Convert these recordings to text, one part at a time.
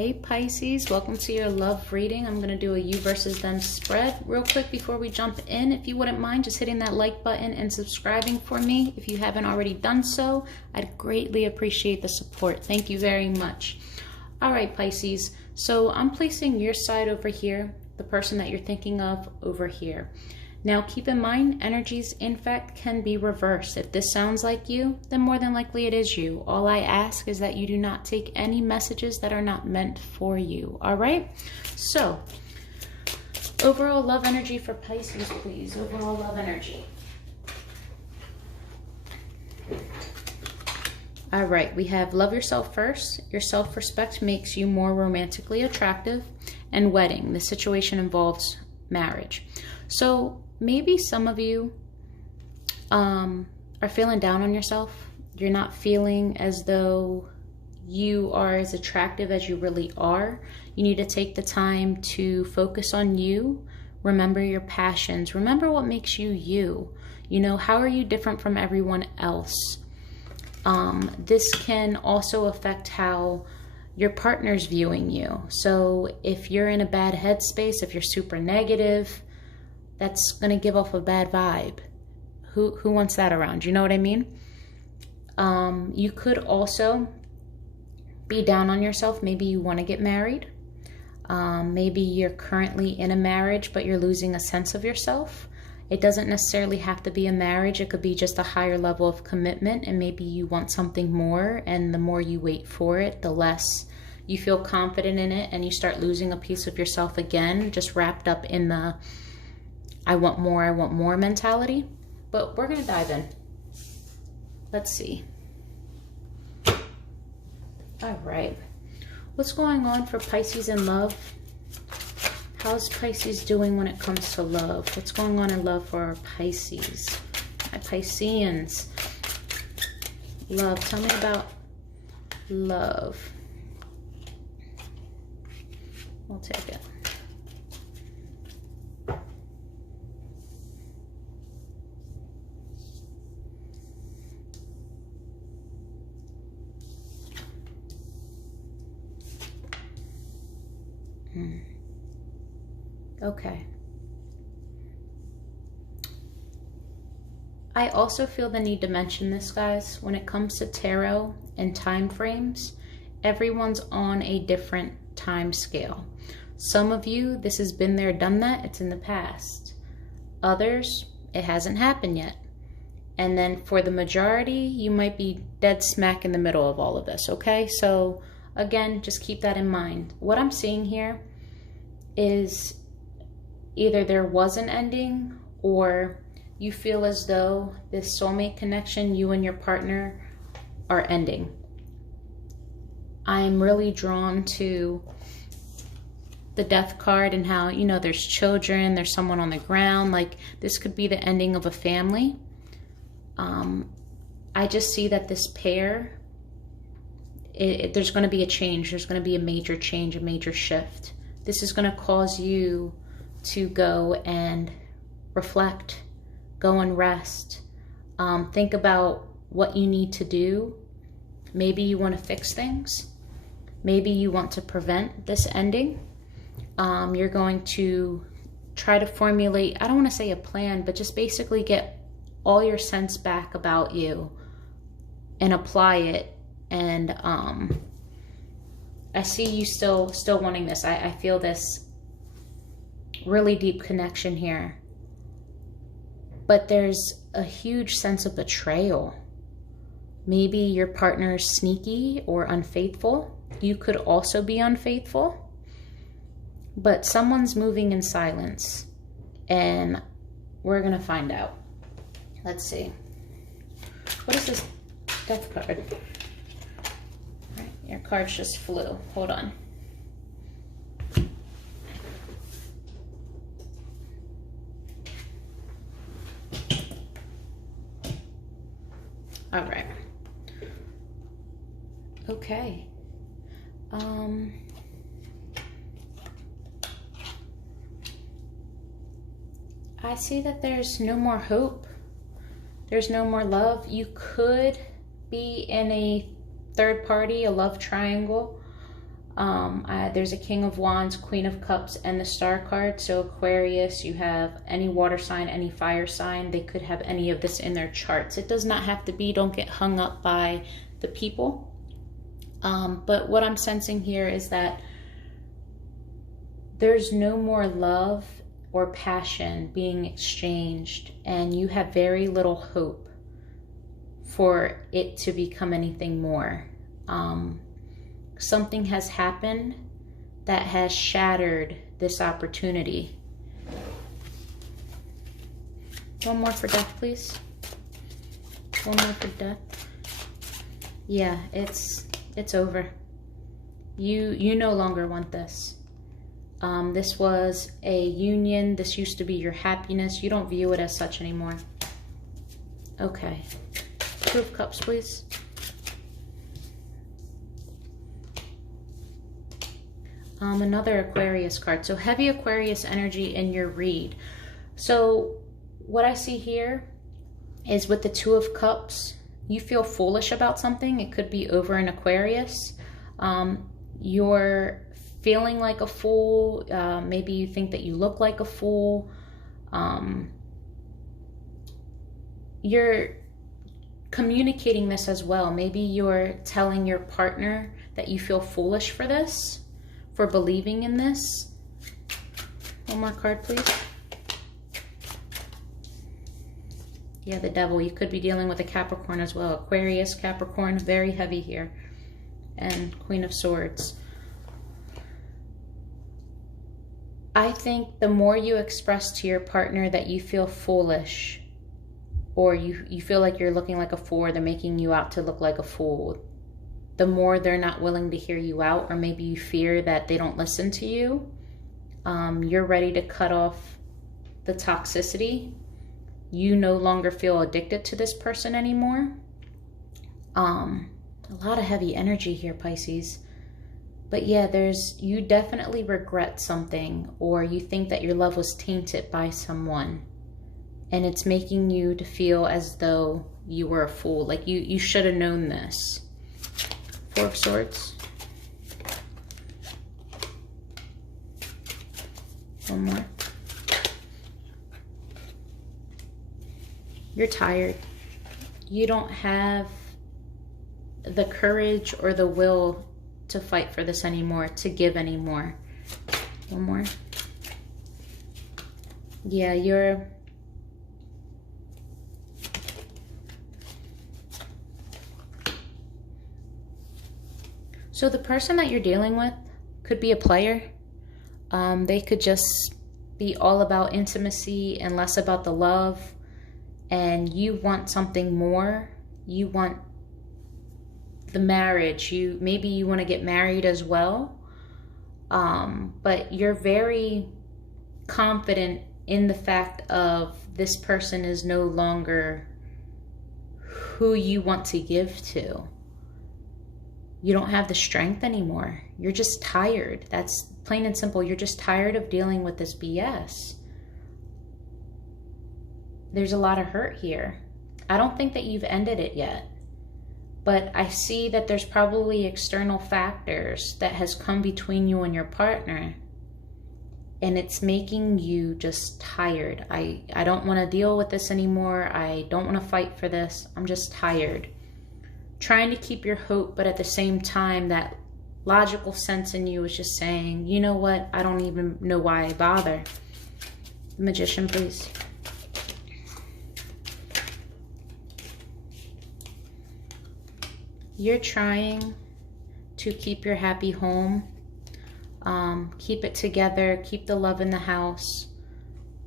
Hey Pisces, welcome to your love reading. I'm going to do a you versus them spread. Real quick before we jump in, if you wouldn't mind just hitting that like button and subscribing for me. If you haven't already done so, I'd greatly appreciate the support. Thank you very much. All right, Pisces. So I'm placing your side over here, the person that you're thinking of over here. Now keep in mind, energies in fact can be reversed. If this sounds like you, then more than likely it is you. All I ask is that you do not take any messages that are not meant for you. All right? So, overall love energy for Pisces, please. Overall love energy. All right, we have love yourself first. Your self-respect makes you more romantically attractive. And wedding. The situation involves marriage. So maybe some of you are feeling down on yourself. You're not feeling as though you are as attractive as you really are. You need to take the time to focus on you. Remember your passions. Remember what makes you you. You know, how are you different from everyone else? This can also affect how your partner's viewing you. So if you're in a bad headspace, if you're super negative, that's going to give off a bad vibe. Who wants that around? You know what I mean? You could also be down on yourself. Maybe you want to get married. Maybe you're currently in a marriage, but you're losing a sense of yourself. It doesn't necessarily have to be a marriage. It could be just a higher level of commitment, and maybe you want something more, and the more you wait for it, the less you feel confident in it, and you start losing a piece of yourself again, just wrapped up in the I want more mentality. But we're going to dive in. Let's see. All right. What's going on for Pisces in love? How's Pisces doing when it comes to love? What's going on in love for our Pisces? My Pisceans. Love. Tell me about love. We'll take it. Okay. I also feel the need to mention this, guys. When it comes to tarot and time frames, everyone's on a different time scale. Some of you, this has been there, done that. It's in the past. Others, it hasn't happened yet. And then for the majority, you might be dead smack in the middle of all of this, okay? So again, just keep that in mind. What I'm seeing here is either there was an ending, or you feel as though this soulmate connection, you and your partner, are ending. I'm really drawn to the death card and how, you know, there's children, there's someone on the ground. Like, this could be the ending of a family. I just see that this pair, there's going to be a change. There's going to be a major change, a major shift. This is going to cause you to go and reflect, go and rest. Think about what you need to do. Maybe you want to fix things. Maybe you want to prevent this ending. You're going to try to formulate, I don't want to say a plan, but just basically get all your sense back about you and apply it. And I see you still wanting this. I feel this really deep connection here. But there's a huge sense of betrayal. Maybe your partner is sneaky or unfaithful. You could also be unfaithful. But someone's moving in silence. And we're going to find out. Let's see. What is this death card? All right, your cards just flew. Hold on. All right. Okay. I see that there's no more hope. There's no more love. You could be in a third party, a love triangle. There's a King of Wands, Queen of Cups, and the Star card. So Aquarius, you have any water sign, any fire sign. They could have any of this in their charts. It does not have to be. Don't get hung up by the people. But what I'm sensing here is that there's no more love or passion being exchanged, and you have very little hope for it to become anything more. Something has happened that has shattered this opportunity. One more for death, please. One more for death. Yeah, it's over. You no longer want this. This was a union. This used to be your happiness. You don't view it as such anymore. Okay. Two of Cups, please. Another Aquarius card. So heavy Aquarius energy in your read. So what I see here is with the Two of Cups, you feel foolish about something. It could be over in Aquarius. You're feeling like a fool. Maybe you think that you look like a fool. You're communicating this as well. Maybe you're telling your partner that you feel foolish for this, for believing in this. One more card, please. Yeah, the Devil. You could be dealing with a Capricorn as well. Aquarius, Capricorn, very heavy here. And Queen of Swords. I think the more you express to your partner that you feel foolish, or you feel like you're looking like a fool, or they're making you out to look like a fool, the more they're not willing to hear you out, or maybe you fear that they don't listen to you. You're ready to cut off the toxicity. You no longer feel addicted to this person anymore. A lot of heavy energy here, Pisces. But yeah, you definitely regret something, or you think that your love was tainted by someone, and it's making you to feel as though you were a fool. Like you should have known this. Four of Swords. One more. You're tired. You don't have the courage or the will to fight for this anymore, to give anymore. One more. Yeah, you're... So the person that you're dealing with could be a player. They could just be all about intimacy and less about the love. And you want something more. You want the marriage. Maybe you want to get married as well. But you're very confident in the fact of this person is no longer who you want to give to. You don't have the strength anymore. You're just tired. That's plain and simple. You're just tired of dealing with this BS. There's a lot of hurt here. I don't think that you've ended it yet. But I see that there's probably external factors that has come between you and your partner. And it's making you just tired. I don't want to deal with this anymore. I don't want to fight for this. I'm just tired. Trying to keep your hope, but at the same time, that logical sense in you is just saying, you know what? I don't even know why I bother. Magician, please. You're trying to keep your happy home, keep it together, keep the love in the house.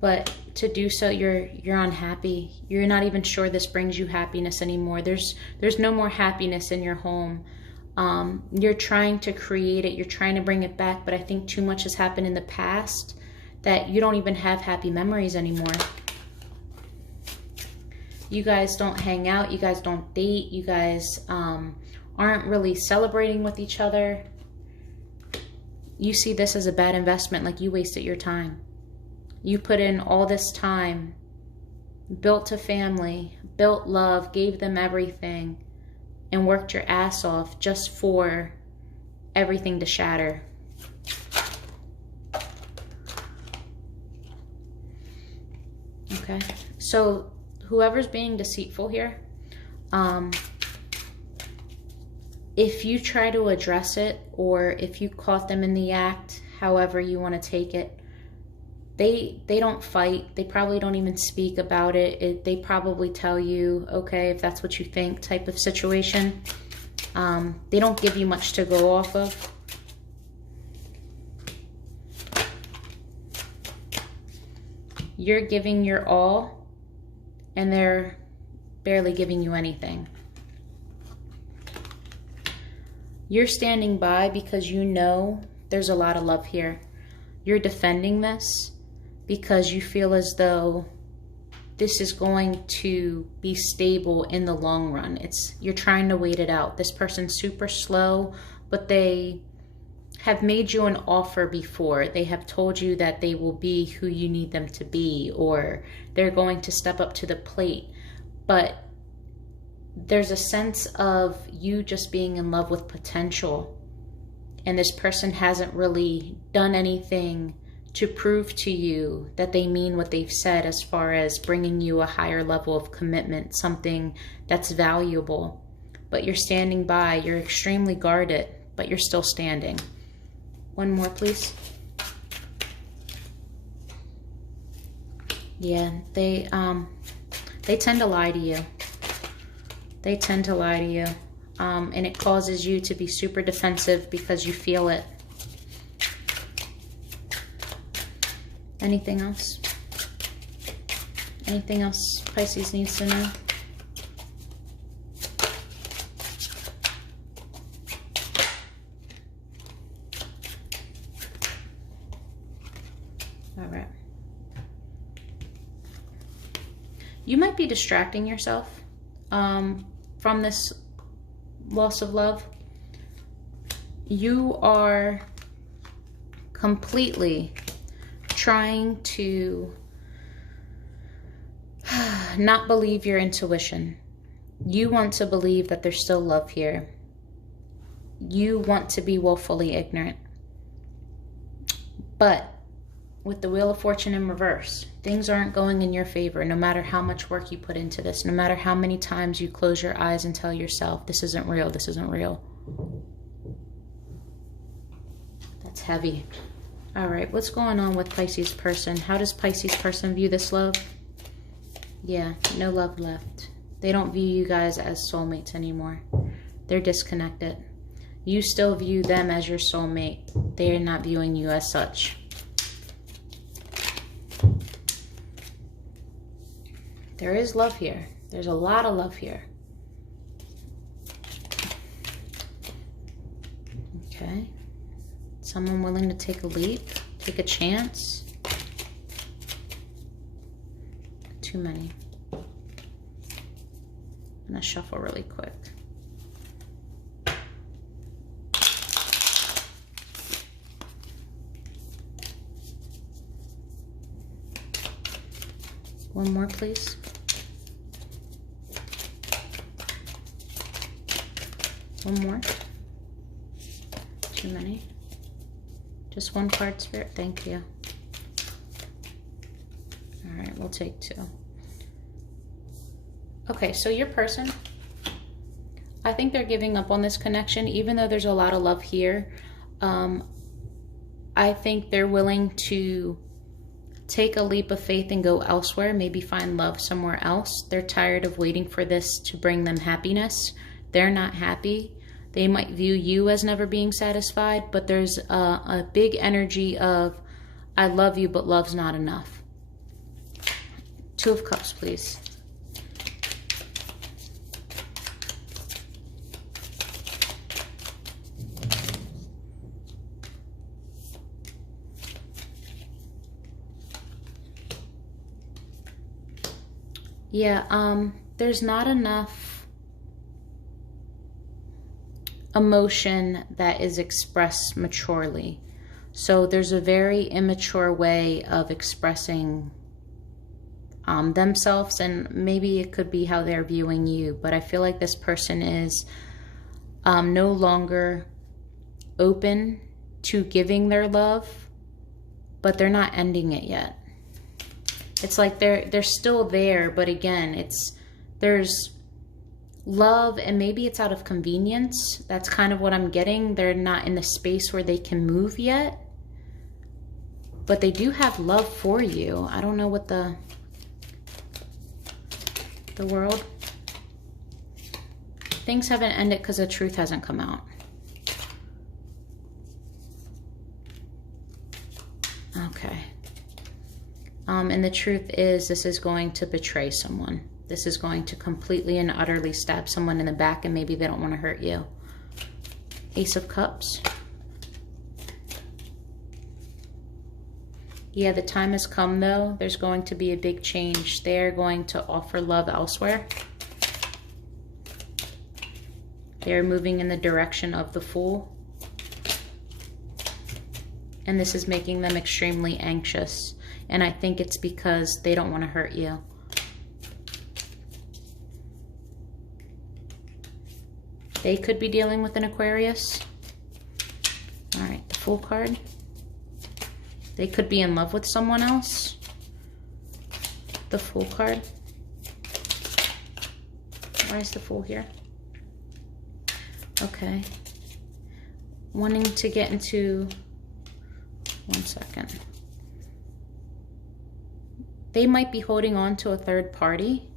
But to do so, you're unhappy. You're not even sure this brings you happiness anymore. There's no more happiness in your home. You're trying to create it. You're trying to bring it back. But I think too much has happened in the past that you don't even have happy memories anymore. You guys don't hang out. You guys don't date. You guys aren't really celebrating with each other. You see this as a bad investment, like you wasted your time. You put in all this time, built a family, built love, gave them everything, and worked your ass off just for everything to shatter. Okay, so whoever's being deceitful here, if you try to address it, or if you caught them in the act, however you want to take it, they don't fight. They probably don't even speak about it. They probably tell you, okay, if that's what you think, type of situation. They don't give you much to go off of. You're giving your all, and they're barely giving you anything. You're standing by because you know there's a lot of love here. You're defending this because you feel as though this is going to be stable in the long run. You're trying to wait it out. This person's super slow, but they have made you an offer before. They have told you that they will be who you need them to be, or they're going to step up to the plate. But there's a sense of you just being in love with potential, and this person hasn't really done anything to prove to you that they mean what they've said as far as bringing you a higher level of commitment, something that's valuable. But you're standing by, you're extremely guarded, but you're still standing. One more, please. Yeah, they tend to lie to you. They tend to lie to you. And it causes you to be super defensive because you feel it. Anything else? Anything else Pisces needs to know? All right. You might be distracting yourself from this loss of love. You are completely trying to not believe your intuition. You want to believe that there's still love here. You want to be willfully ignorant. But with the Wheel of Fortune in reverse, things aren't going in your favor, no matter how much work you put into this, no matter how many times you close your eyes and tell yourself, this isn't real, this isn't real. That's heavy. All right, what's going on with Pisces person? How does Pisces person view this love? Yeah, no love left. They don't view you guys as soulmates anymore. They're disconnected. You still view them as your soulmate. They are not viewing you as such. There is love here. There's a lot of love here. Okay. Someone willing to take a leap, take a chance. Too many. I'm gonna shuffle really quick. One more, please. One more. Too many. Just one card, Spirit. Thank you. All right, we'll take two. Okay, so your person, I think they're giving up on this connection, even though there's a lot of love here. I think they're willing to take a leap of faith and go elsewhere, maybe find love somewhere else. They're tired of waiting for this to bring them happiness. They're not happy. They might view you as never being satisfied, but there's a big energy of, I love you, but love's not enough. Two of Cups, please. Yeah, there's not enough emotion that is expressed maturely. So there's a very immature way of expressing themselves, and maybe it could be how they're viewing you, but I feel like this person is no longer open to giving their love, but they're not ending it yet. It's like they're still there, but again, there's love, and maybe it's out of convenience. That's kind of what I'm getting. They're not in the space where they can move yet, but they do have love for you. I don't know what the world. Things haven't ended because the truth hasn't come out. Okay. And the truth is, this is going to betray someone. This is going to completely and utterly stab someone in the back, and maybe they don't want to hurt you. Ace of Cups. Yeah, the time has come though. There's going to be a big change. They're going to offer love elsewhere. They're moving in the direction of the Fool. And this is making them extremely anxious. And I think it's because they don't want to hurt you. They could be dealing with an Aquarius. All right, the Fool card. They could be in love with someone else. The Fool card. Why is the Fool here? Okay. Wanting to get into... One second. They might be holding on to a third party,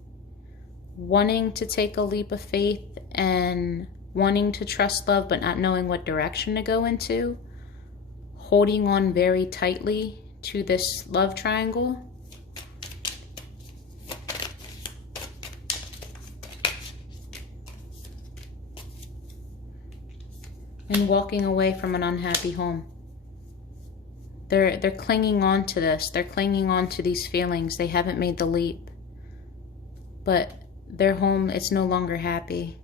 wanting to take a leap of faith and wanting to trust love, but not knowing what direction to go into. Holding on very tightly to this love triangle. And walking away from an unhappy home. They're clinging on to this. They're clinging on to these feelings. They haven't made the leap. But their home is no longer happy.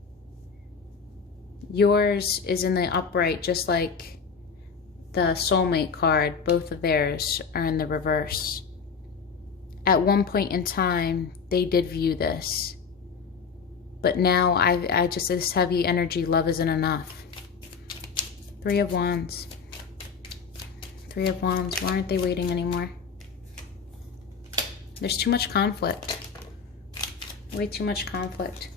Yours is in the upright, just like the soulmate card. Both of theirs are in the reverse. At one point in time, they did view this. But now, I just, this heavy energy, love isn't enough. Three of Wands. Three of Wands. Why aren't they waiting anymore? There's too much conflict. Way too much conflict.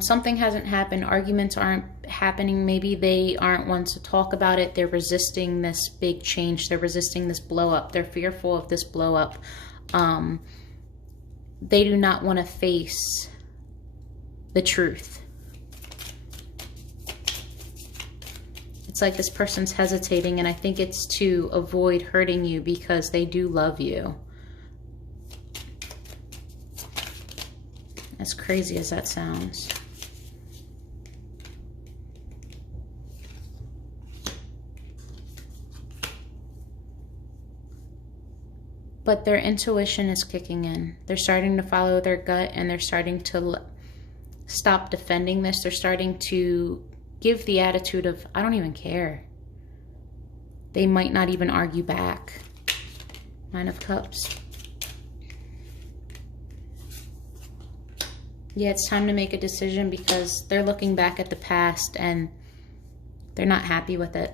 Something hasn't happened. Arguments aren't happening. Maybe they aren't ones to talk about it. They're resisting this big change. They're resisting this blow up. They're fearful of this blow up. They do not want to face the truth. It's like this person's hesitating, and I think it's to avoid hurting you because they do love you. As crazy as that sounds. But their intuition is kicking in. They're starting to follow their gut, and they're starting to stop defending this. They're starting to give the attitude of, I don't even care. They might not even argue back. Nine of Cups. Yeah, it's time to make a decision because they're looking back at the past and they're not happy with it.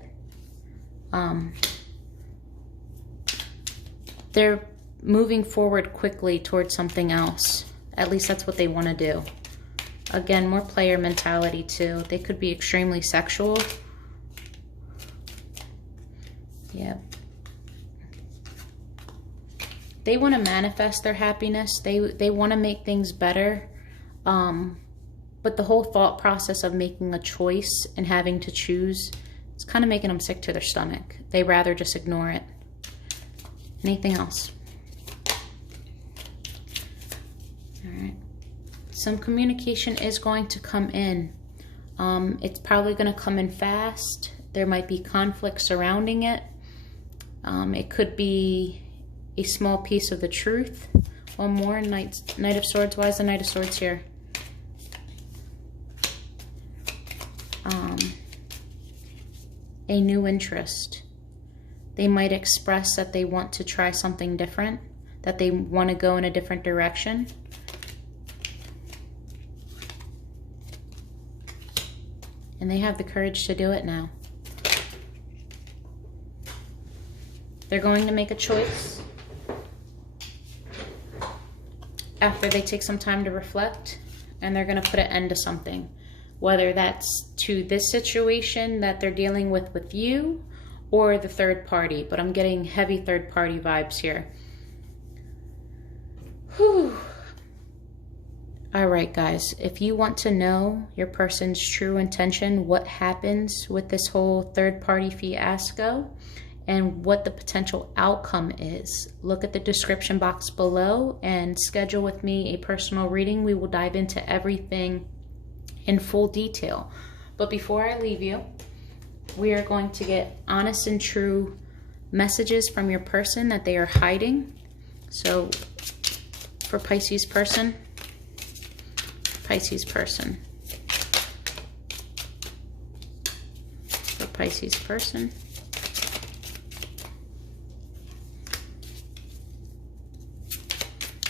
They're moving forward quickly towards something else. At least that's what they want to do. Again, more player mentality too. They could be extremely sexual. Yeah. They want to manifest their happiness. They want to make things better. But the whole thought process of making a choice and having to choose, it's kind of making them sick to their stomach. They rather just ignore it. Anything else? All right. Some communication is going to come in. It's probably going to come in fast. There might be conflict surrounding it. It could be a small piece of the truth. One more, Knight of Swords. Why is the Knight of Swords here? A new interest. They might express that they want to try something different, that they want to go in a different direction. And they have the courage to do it now. They're going to make a choice after they take some time to reflect, and they're going to put an end to something. Whether that's to this situation that they're dealing with you, or the third party. But I'm getting heavy third party vibes here. Whew. All right, guys, if you want to know your person's true intention, what happens with this whole third party fiasco, and what the potential outcome is, look at the description box below and schedule with me a personal reading. We will dive into everything in full detail. But before I leave you, we are going to get honest and true messages from your person that they are hiding. So for Pisces person, Pisces person, for Pisces person,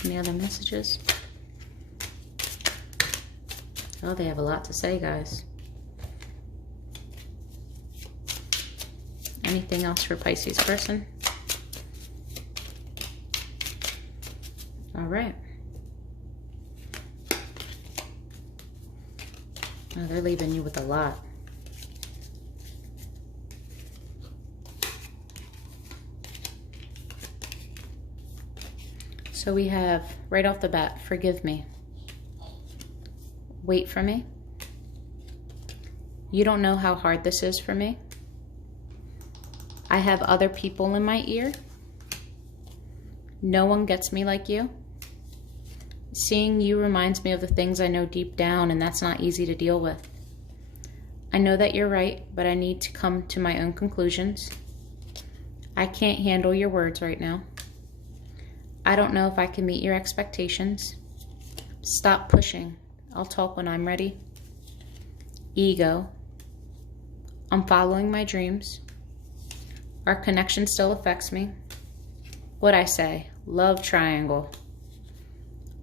any other messages? Oh, they have a lot to say, guys. Anything else for Pisces person? All right. Oh, they're leaving you with a lot. So we have, right off the bat, forgive me. Wait for me. You don't know how hard this is for me. I have other people in my ear. No one gets me like you. Seeing you reminds me of the things I know deep down, and that's not easy to deal with. I know that you're right, but I need to come to my own conclusions. I can't handle your words right now. I don't know if I can meet your expectations. Stop pushing. I'll talk when I'm ready. Ego. I'm following my dreams. Our connection still affects me. What'd I say? Love triangle.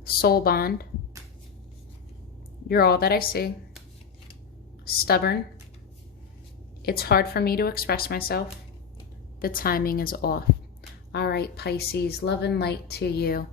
Soul bond. You're all that I see. Stubborn. It's hard for me to express myself. The timing is off. All right, Pisces, love and light to you.